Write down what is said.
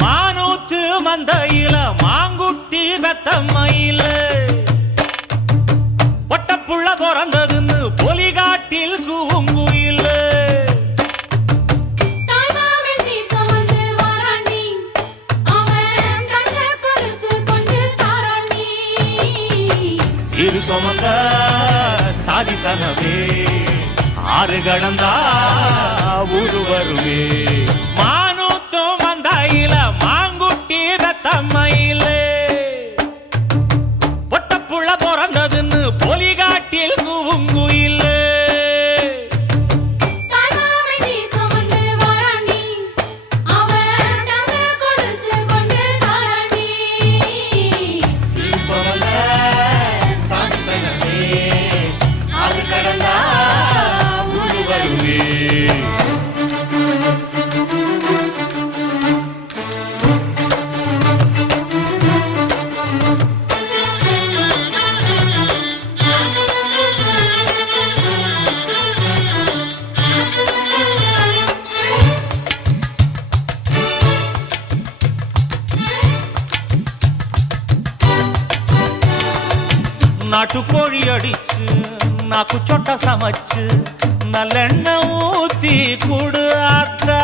மானூத்து மந்தையில மாங்குட்டி பெத்தம்மையில ஒட்டப்புள்ள பிறந்ததுன்னு பொலிகாட்டில் கூங்குயில சீரு சுமந்த சாதி சனவே ஆறு கடந்தா ஊரு வருவே மானூத்தும் மந்தாயில மாங்குட்டி பெத்தம்மையில பொட்டப்புள்ள பிறந்ததுன்னு பொலிகாட்டில் கூங்குயில நாட்டுக்கோழி அடிச்சு நாக்கு சொட்ட சமைச்சு நல்லெண்ணெய் ஊத்தி குடு ஆத்தா